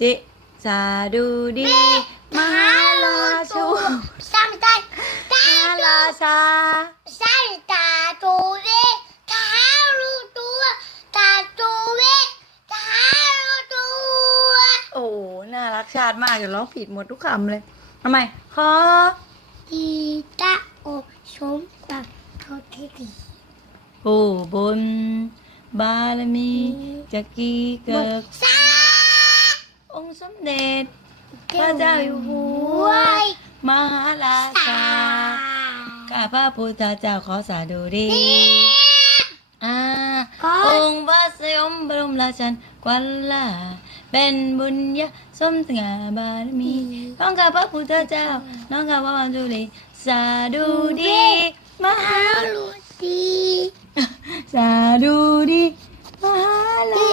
จิสาดุดีมหาราชูสามตาตามหาดูราชาสามตาดูเวตาลูตัวตาดูเวตาลูตัวโอ้น่ารักชาติมากเดี๋ยวร้องผิดหมดทุกคำเลยทำไมขอดีตาโอชมแบบโทษทีดีผู้บุญบารมีจะกี่เกิด สาองค์สมเด็จพระเจ้าอยู่หัว มหาราชาข้าพระพุทธเจ้าขอสาธุดีอ่าขอองค์พระสยมบรมราชันกวันลาเป็นบุญญาสมสง่าบารมีน้องข้าพระพุทธเจ้า น้องข้าพระวันจุลีสาธุดีมหาลูดีสาธุดีมหาดีราชโตสาธุ